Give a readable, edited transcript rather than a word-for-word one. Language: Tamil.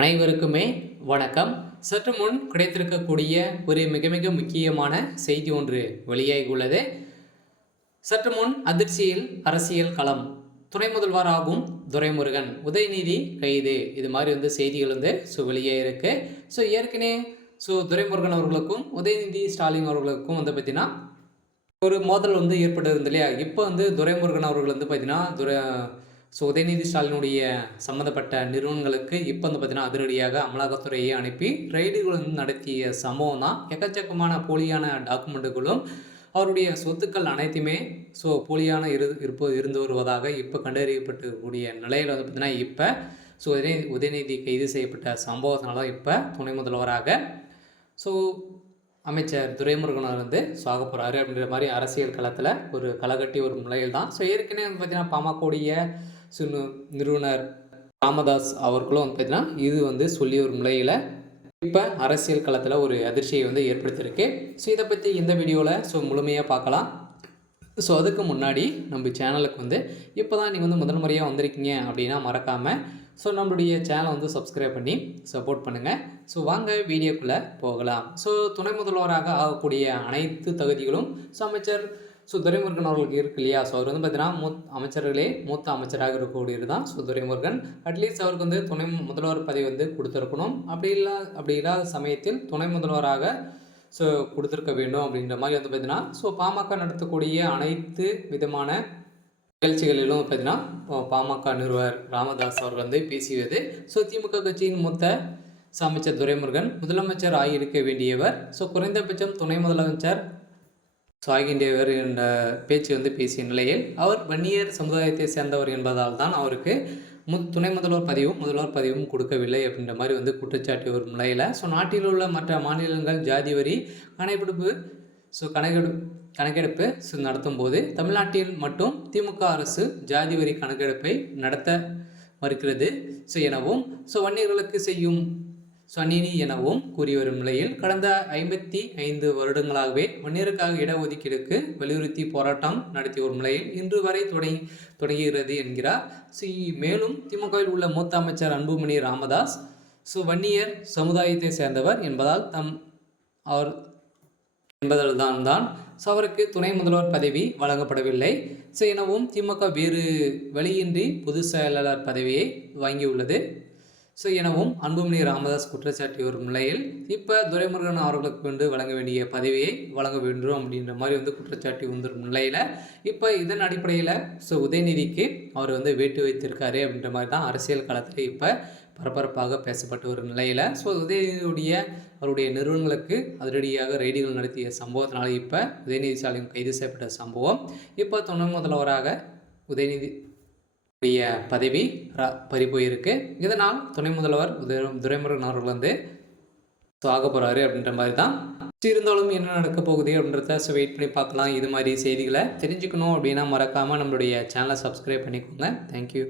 அனைவருக்குமே வணக்கம். சற்று முன் கிடைத்திருக்கக்கூடிய ஒரு மிக மிக முக்கியமான செய்தி ஒன்று வெளியாகியுள்ளது. சற்று முன் அதிர்ச்சியில் அரசியல் களம், துணை முதல்வராகும் துரைமுருகன் உதயநிதி கைது, இது மாதிரி செய்திகள் வெளியாகிருக்கு. ஏற்கனவே துரைமுருகன் அவர்களுக்கும் உதயநிதி ஸ்டாலின் அவர்களுக்கும் பார்த்தீங்கன்னா ஒரு மோதல் ஏற்பட்டிருந்தது இல்லையா. இப்போ துரைமுருகன் அவர்கள் பார்த்தீங்கன்னா உதயநிதி ஸ்டாலினுடைய சம்மந்தப்பட்ட நிறுவனங்களுக்கு இப்போ பார்த்தீங்கன்னா அதிரடியாக அமலாக்கத்துறையை அனுப்பி ரைடுகள் நடத்திய சம்பவம் தான். எக்கச்சக்கமான போலியான டாக்குமெண்ட்டுகளும் அவருடைய சொத்துக்கள் அனைத்துமே போலியான இருந்து வருவதாக இப்போ கண்டறியப்பட்டிருக்கக்கூடிய நிலையில் பார்த்தீங்கன்னா இப்போ உதயநிதி கைது செய்யப்பட்ட சம்பவத்தினால இப்போ துணை முதல்வராக அமைச்சர் துரைமுருகன் சாக போகிறாரு அப்படின்ற மாதிரி அரசியல் களத்தில் ஒரு களகட்டி ஒரு நிலையில் தான். ஏற்கனவே பார்த்தீங்கன்னா பாமகவுடைய நிறுவனர் ராமதாஸ் அவர்களும் பார்த்தீங்கன்னா இது சொல்லி ஒரு நிலையில் இப்போ அரசியல் களத்தில் ஒரு அதிர்ச்சியை ஏற்படுத்தியிருக்கு. இதை பற்றி இந்த வீடியோவில் முழுமையாக பார்க்கலாம். அதுக்கு முன்னாடி நம்ம சேனலுக்கு இப்போ தான் நீங்கள் முதல் முறையாக வந்திருக்கீங்க அப்படின்னா மறக்காமல் நம்மளுடைய சேனலை சப்ஸ்கிரைப் பண்ணி சப்போர்ட் பண்ணுங்கள். வாங்க வீடியோக்குள்ளே போகலாம். துணை முதல்வராக ஆகக்கூடிய அனைத்து தகுதிகளும் அமைச்சர் துரைமுருகன் அவர்களுக்கு இருக்கு இல்லையா. அவர் பார்த்தீங்கன்னா அமைச்சர்களே மூத்த அமைச்சராக இருக்கக்கூடியது தான் துரைமுருகன். அட்லீஸ்ட் அவருக்கு துணை முதல்வர் பதவி கொடுத்துருக்கணும். அப்படி இல்லாத சமயத்தில் துணை முதல்வராக கொடுத்துருக்க வேண்டும் அப்படின்ற மாதிரி பார்த்தீங்கன்னா பாமக நடத்தக்கூடிய அனைத்து விதமான நிகழ்ச்சிகளிலும் பார்த்தீங்கன்னா பாமக நிறுவனர் ராமதாஸ் அவர்கள் பேசியது. திமுக கட்சியின் மூத்த அமைச்சர் துரைமுருகன் முதலமைச்சர் ஆகியிருக்க வேண்டியவர், குறைந்தபட்சம் துணை முதலமைச்சர் ஆகின்றவர் என்ற பேச்சு பேசிய நிலையில் அவர் வன்னியர் சமுதாயத்தை சேர்ந்தவர் என்பதால் தான் அவருக்கு துணை முதல்வர் பதவியும் கொடுக்கவில்லை அப்படின்ற மாதிரி குற்றச்சாட்டு வரும் நிலையில் நாட்டில் உள்ள மற்ற மாநிலங்கள் ஜாதி வரி கணக்கெடுப்பு நடத்தும் போது தமிழ்நாட்டில் மட்டும் திமுக அரசு ஜாதி வரி கணக்கெடுப்பை நடத்த மறுக்கிறது எனவும் வன்னியர்களுக்கு செய்யும் அநீதி எனவும் கூறி வரும் நிலையில் கடந்த 55 வருடங்களாகவே வன்னியருக்காக இடஒதுக்கீடுக்கு வலியுறுத்தி போராட்டம் நடத்தி வரும் நிலையில் இன்று வரை தொடங்குகிறது என்கிறார். மேலும் திமுகவில் உள்ள மூத்த அமைச்சர் அன்புமணி ராமதாஸ் வன்னியர் சமுதாயத்தை சேர்ந்தவர் என்பதால் தான் அவருக்கு துணை முதல்வர் பதவி வழங்கப்படவில்லை எனவும் திமுக வேறு வழியின்றி பொதுச் செயலாளர் பதவியை வாங்கியுள்ளது எனவும் அன்புமணி ராமதாஸ் குற்றச்சாட்டி வரும் நிலையில் இப்போ துரைமுருகன் அவர்களுக்கு வழங்க வேண்டிய பதவியை வழங்க வேண்டும் அப்படின்ற மாதிரி குற்றச்சாட்டி வந்துடும் நிலையில் இப்போ இதன் அடிப்படையில் உதயநிதிக்கு அவர் வேட்டு வைத்திருக்காரு அப்படின்ற மாதிரி தான் அரசியல் களத்தில் இப்போ பரபரப்பாக பேசப்பட்டு வரும் நிலையில் உதயநிதியுடைய அவருடைய நிறுவனங்களுக்கு அதிரடியாக ரைடுகள் நடத்திய சம்பவத்தினால இப்போ உதயநிதி ஸ்டாலின் கைது செய்யப்பட்ட சம்பவம் இப்போ துணை முதல்வராக உதயநிதி பதவி பறிபோயிருக்கு. இதனால் துணை முதல்வர் துரைமுருகன் அவர்கள் ஆக போகிறாரு அப்படின்ற மாதிரி தான். இருந்தாலும் என்ன நடக்க போகுது அப்படின்றத வெயிட் பண்ணி பார்க்கலாம். இது மாதிரி செய்திகளை தெரிஞ்சுக்கணும் அப்படின்னா மறக்காமல் நம்மளுடைய சேனலை சப்ஸ்கிரைப் பண்ணிக்கோங்க. தேங்க்யூ.